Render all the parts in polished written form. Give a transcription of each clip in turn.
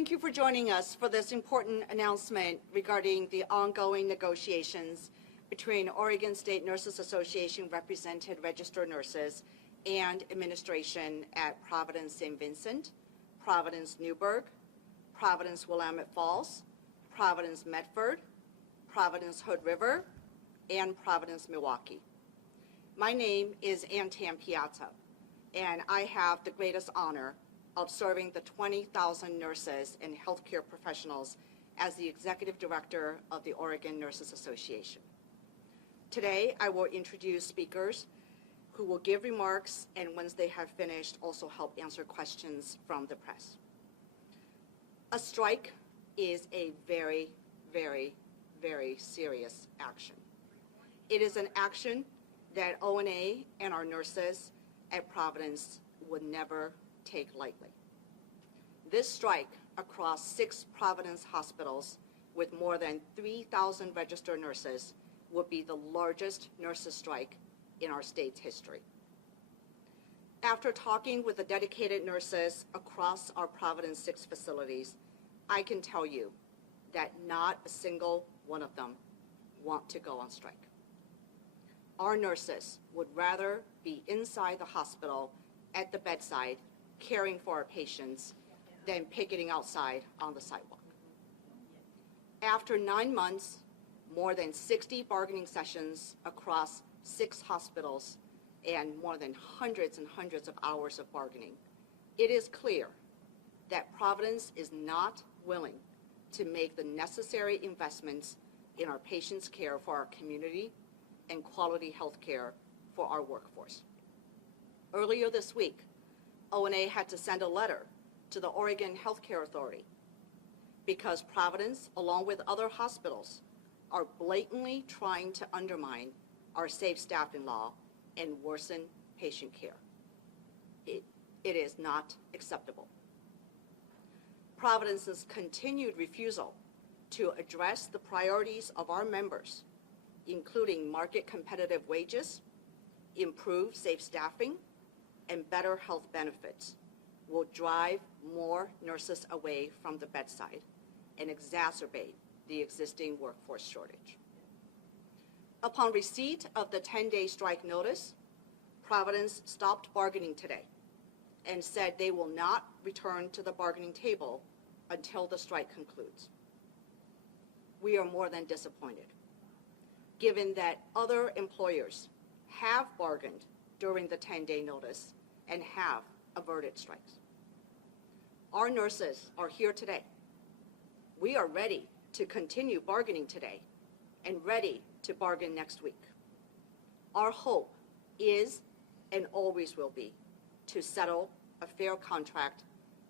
Thank you for joining us for this important announcement regarding the ongoing negotiations between Oregon State Nurses Association represented registered nurses and administration at Providence St. Vincent, Providence Newburgh, Providence Willamette Falls, Providence Medford, Providence Hood River, and Providence Milwaukee. My name is Anne Tan Piazza, and I have the greatest honor of serving the 20,000 nurses and healthcare professionals as the Executive Director of the Oregon Nurses Association. Today, I will introduce speakers who will give remarks, and once they have finished, also help answer questions from the press. A strike is a very, very, very serious action. It is an action that ONA and our nurses at Providence would never take lightly. This strike across 6 Providence hospitals with more than 3,000 registered nurses would be the largest nurses strike in our state's history. After talking with the dedicated nurses across our Providence 6 facilities, I can tell you that not a single one of them want to go on strike. Our nurses would rather be inside the hospital at the bedside caring for our patients than picketing outside on the sidewalk. After 9 months, more than 60 bargaining sessions across 6 hospitals, and more than hundreds and hundreds of hours of bargaining, it is clear that Providence is not willing to make the necessary investments in our patients' care for our community and quality health care for our workforce. Earlier this week, ONA had to send a letter to the Oregon Healthcare Authority because Providence, along with other hospitals, are blatantly trying to undermine our safe staffing law and worsen patient care. It is not acceptable. Providence's continued refusal to address the priorities of our members, including market competitive wages, improved safe staffing, and better health benefits, will drive more nurses away from the bedside and exacerbate the existing workforce shortage. Upon receipt of the 10-day strike notice, Providence stopped bargaining today and said they will not return to the bargaining table until the strike concludes. We are more than disappointed, given that other employers have bargained during the 10-day notice and have averted strikes. Our nurses are here today. We are ready to continue bargaining today and ready to bargain next week. Our hope is and always will be to settle a fair contract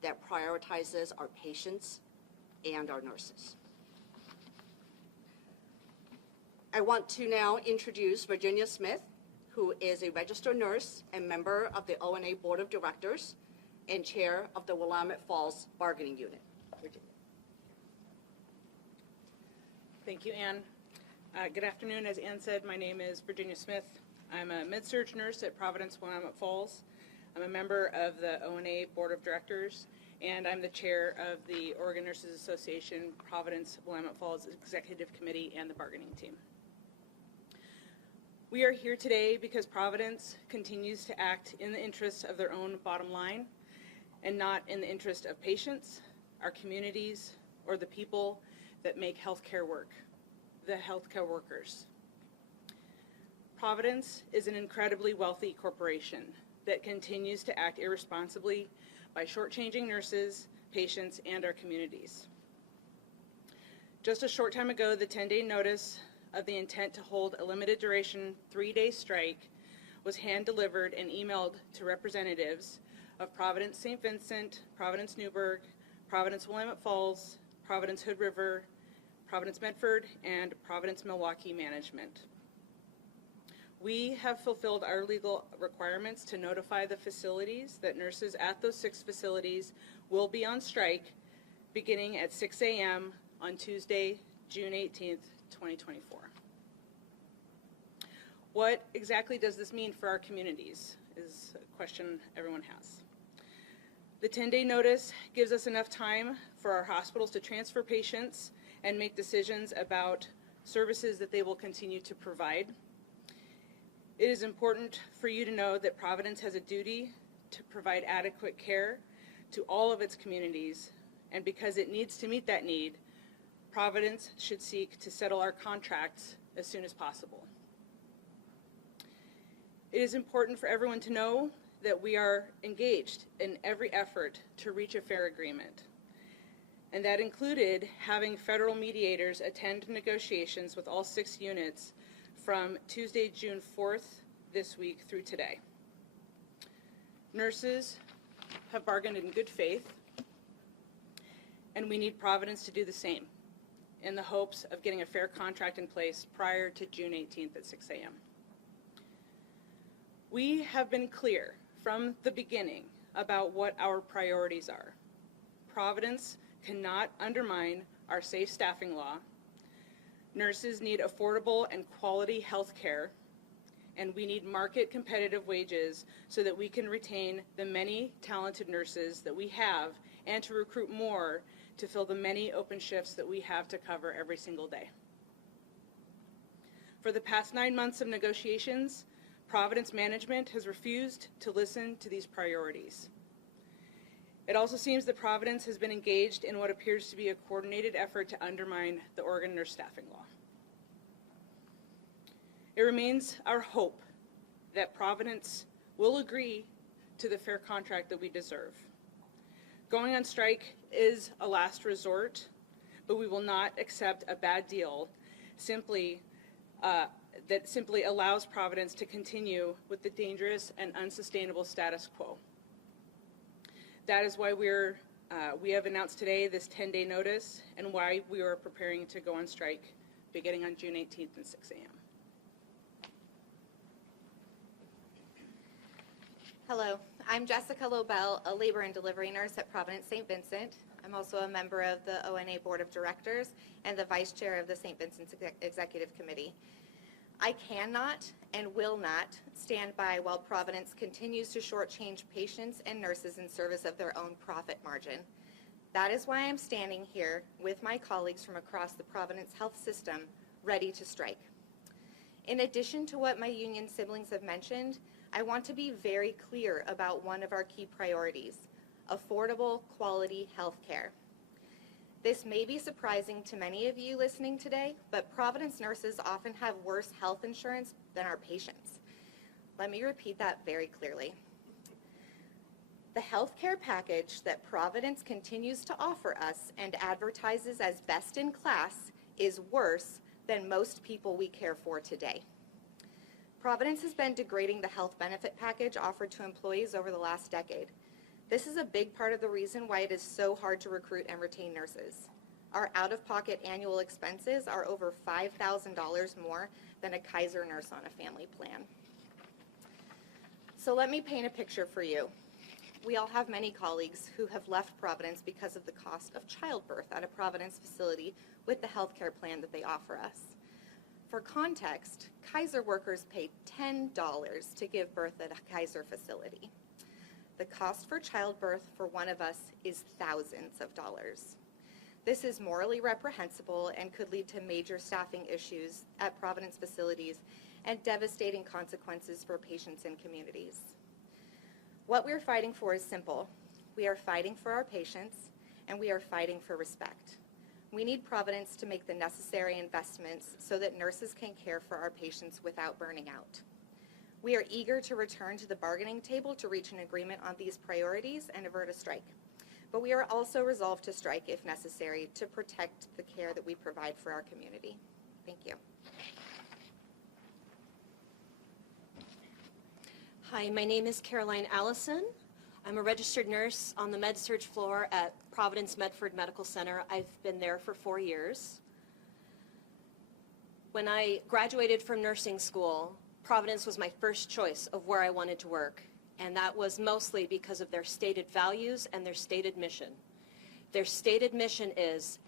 that prioritizes our patients and our nurses. I want to now introduce Virginia Smith, who is a registered nurse and member of the ONA Board of Directors and chair of the Willamette Falls Bargaining Unit. Virginia. Thank you, Anne. Good afternoon. As Anne said, my name is Virginia Smith. I'm a med-surg nurse at Providence Willamette Falls. I'm a member of the ONA Board of Directors, and I'm the chair of the Oregon Nurses Association Providence Willamette Falls Executive Committee and the bargaining team. We are here today because Providence continues to act in the interest of their own bottom line and not in the interest of patients, our communities, or the people that make healthcare work, the healthcare workers. Providence is an incredibly wealthy corporation that continues to act irresponsibly by shortchanging nurses, patients, and our communities. Just a short time ago, the 10-day notice of the intent to hold a limited duration 3-day strike was hand-delivered and emailed to representatives of Providence St. Vincent, Providence Newburgh, Providence Willamette Falls, Providence Hood River, Providence Medford, and Providence Milwaukee Management. We have fulfilled our legal requirements to notify the facilities that nurses at those 6 facilities will be on strike beginning at 6 a.m. on Tuesday, June 18th, 2024. What exactly does this mean for our communities is a question everyone has. The 10-day notice gives us enough time for our hospitals to transfer patients and make decisions about services that they will continue to provide. It is important for you to know that Providence has a duty to provide adequate care to all of its communities, and because it needs to meet that need, Providence should seek to settle our contracts as soon as possible. It is important for everyone to know that we are engaged in every effort to reach a fair agreement, and that included having federal mediators attend negotiations with all 6 units from Tuesday, June 4th this week through today. Nurses have bargained in good faith, and we need Providence to do the same in the hopes of getting a fair contract in place prior to June 18th at 6 a.m. We have been clear from the beginning about what our priorities are. Providence cannot undermine our safe staffing law. Nurses need affordable and quality health care, and we need market competitive wages so that we can retain the many talented nurses that we have and to recruit more to fill the many open shifts that we have to cover every single day. For the past 9 months of negotiations, Providence management has refused to listen to these priorities. It also seems that Providence has been engaged in what appears to be a coordinated effort to undermine the Oregon nurse staffing law. It remains our hope that Providence will agree to the fair contract that we deserve. Going on strike is a last resort, but we will not accept a bad deal that simply allows Providence to continue with the dangerous and unsustainable status quo. That is why we have announced today this 10-day notice and why we are preparing to go on strike beginning on June 18th at 6 a.m. Hello, I'm Jessica Lobel, a labor and delivery nurse at Providence St. Vincent. I'm also a member of the ONA Board of Directors and the Vice Chair of the St. Vincent's Executive Committee. I cannot and will not stand by while Providence continues to shortchange patients and nurses in service of their own profit margin. That is why I'm standing here with my colleagues from across the Providence health system, ready to strike. In addition to what my union siblings have mentioned, I want to be very clear about one of our key priorities: affordable, quality health care. This may be surprising to many of you listening today, but Providence nurses often have worse health insurance than our patients. Let me repeat that very clearly. The health care package that Providence continues to offer us and advertises as best in class is worse than most people we care for today. Providence has been degrading the health benefit package offered to employees over the last decade. This is a big part of the reason why it is so hard to recruit and retain nurses. Our out-of-pocket annual expenses are over $5,000 more than a Kaiser nurse on a family plan. So let me paint a picture for you. We all have many colleagues who have left Providence because of the cost of childbirth at a Providence facility with the health care plan that they offer us. For context, Kaiser workers pay $10 to give birth at a Kaiser facility. The cost for childbirth for one of us is thousands of dollars. This is morally reprehensible and could lead to major staffing issues at Providence facilities and devastating consequences for patients and communities. What we're fighting for is simple. We are fighting for our patients, and we are fighting for respect. We need Providence to make the necessary investments so that nurses can care for our patients without burning out. We are eager to return to the bargaining table to reach an agreement on these priorities and avert a strike. But we are also resolved to strike if necessary to protect the care that we provide for our community. Thank you. Hi, my name is Caroline Allison. I'm a registered nurse on the med-surg floor at Providence Medford Medical Center. I've been there for 4 years. When I graduated from nursing school, Providence was my first choice of where I wanted to work, and that was mostly because of their stated values and their stated mission. Their stated mission is,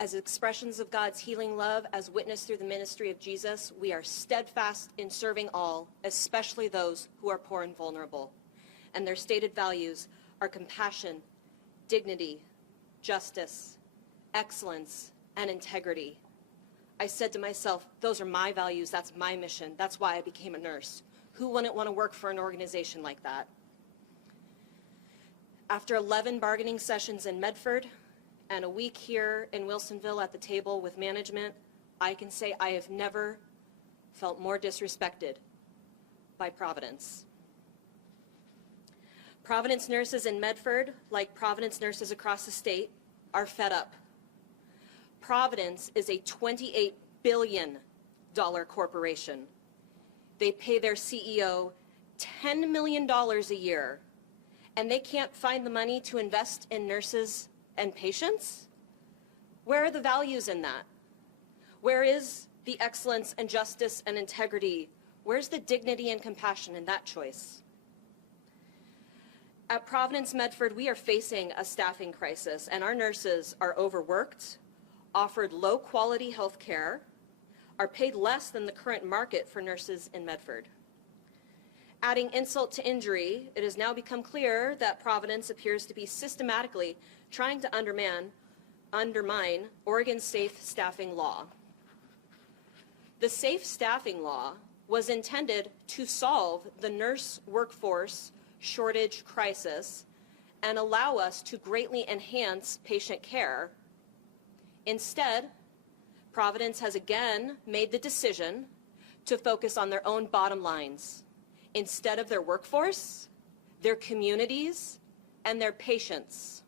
as expressions of God's healing love, as witnessed through the ministry of Jesus, we are steadfast in serving all, especially those who are poor and vulnerable. And their stated values are compassion, dignity, justice, excellence, and integrity. I said to myself, those are my values, that's my mission, that's why I became a nurse. Who wouldn't want to work for an organization like that? After 11 bargaining sessions in Medford and a week here in Wilsonville at the table with management, I can say I have never felt more disrespected by Providence. Providence nurses in Medford, like Providence nurses across the state, are fed up. Providence is a $28 billion corporation. They pay their CEO $10 million a year, and they can't find the money to invest in nurses and patients? Where are the values in that? Where is the excellence and justice and integrity? Where's the dignity and compassion in that choice? At Providence Medford, we are facing a staffing crisis, and our nurses are overworked, offered low-quality health care, are paid less than the current market for nurses in Medford. Adding insult to injury, it has now become clear that Providence appears to be systematically trying to undermine Oregon's safe staffing law. The safe staffing law was intended to solve the nurse workforce shortage crisis and allow us to greatly enhance patient care. Instead, Providence has again made the decision to focus on their own bottom lines instead of their workforce, their communities, and their patients.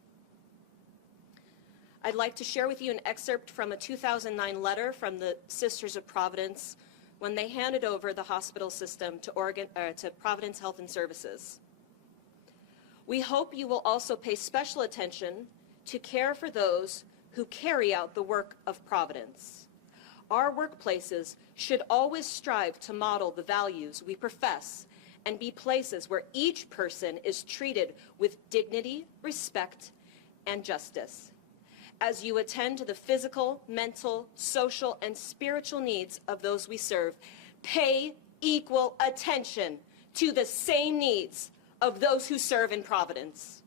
I'd like to share with you an excerpt from a 2009 letter from the Sisters of Providence when they handed over the hospital system to Providence Health and Services. We hope you will also pay special attention to care for those who carry out the work of Providence. Our workplaces should always strive to model the values we profess and be places where each person is treated with dignity, respect, and justice. As you attend to the physical, mental, social, and spiritual needs of those we serve, pay equal attention to the same needs of those who serve in Providence.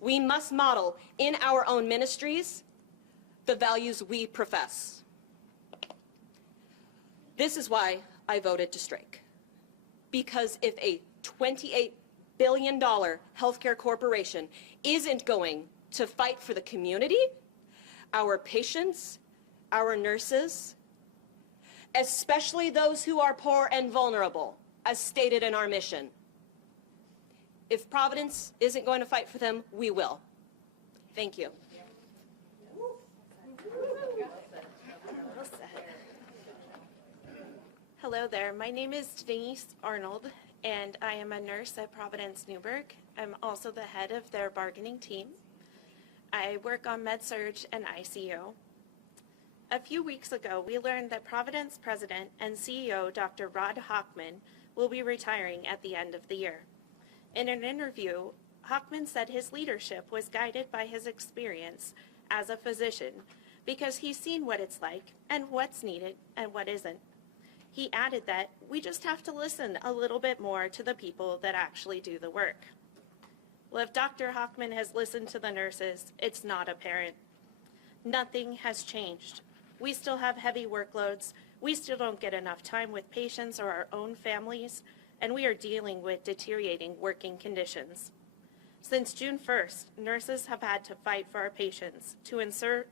We must model in our own ministries the values we profess. This is why I voted to strike. Because if a $28 billion healthcare corporation isn't going to fight for the community, our patients, our nurses, especially those who are poor and vulnerable, as stated in our mission, if Providence isn't going to fight for them, we will. Thank you. Hello there. My name is Denise Arnold, and I am a nurse at Providence Newburgh. I'm also the head of their bargaining team. I work on med-surg and ICU. A few weeks ago, we learned that Providence President and CEO Dr. Rod Hochman will be retiring at the end of the year. In an interview, Hochman said his leadership was guided by his experience as a physician because he's seen what it's like and what's needed and what isn't. He added that we just have to listen a little bit more to the people that actually do the work. Well, if Dr. Hochman has listened to the nurses, it's not apparent. Nothing has changed. We still have heavy workloads. We still don't get enough time with patients or our own families, and we are dealing with deteriorating working conditions. Since June 1st, nurses have had to fight for our patients to ensure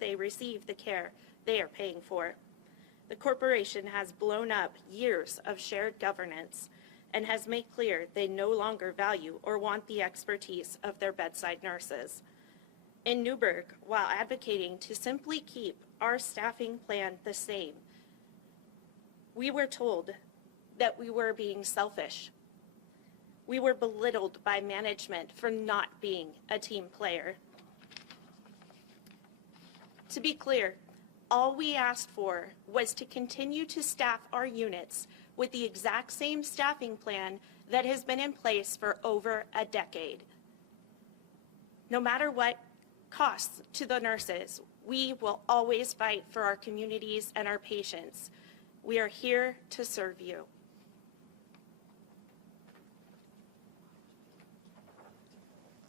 they receive the care they are paying for. The corporation has blown up years of shared governance and has made clear they no longer value or want the expertise of their bedside nurses. In Newburgh, while advocating to simply keep our staffing plan the same, we were told that we were being selfish. We were belittled by management for not being a team player. To be clear, all we asked for was to continue to staff our units with the exact same staffing plan that has been in place for over a decade. No matter what costs to the nurses, we will always fight for our communities and our patients. We are here to serve you.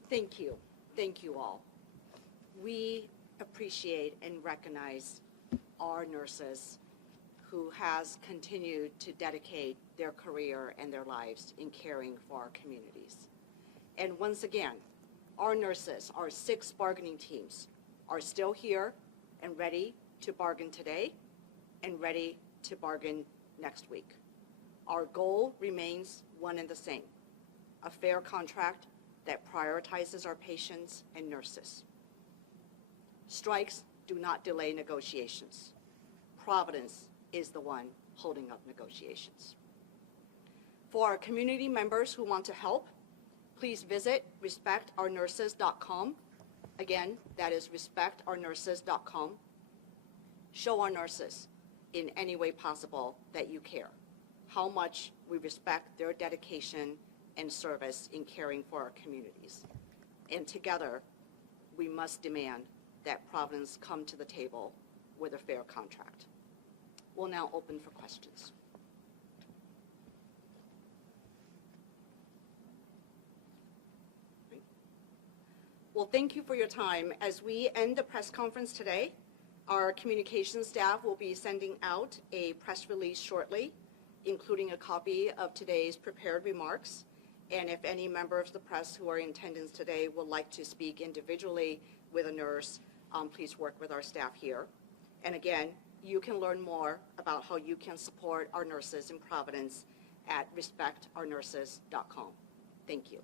Thank you. Thank you all. We appreciate and recognize our nurses who has continued to dedicate their career and their lives in caring for our communities. And once again, our nurses, our 6 bargaining teams, are still here and ready to bargain today and ready to bargain next week. Our goal remains one and the same: a fair contract that prioritizes our patients and nurses. Strikes do not delay negotiations. Providence is the one holding up negotiations. For our community members who want to help, please visit respectournurses.com. Again, that is respectournurses.com. Show our nurses in any way possible that you care, how much we respect their dedication and service in caring for our communities. And together, we must demand that Providence come to the table with a fair contract. We'll now open for questions. Well, thank you for your time. As we end the press conference today, our communications staff will be sending out a press release shortly, including a copy of today's prepared remarks. And if any members of the press who are in attendance today would like to speak individually with a nurse, please work with our staff here. And again, you can learn more about how you can support our nurses in Providence at respectournurses.com. Thank you.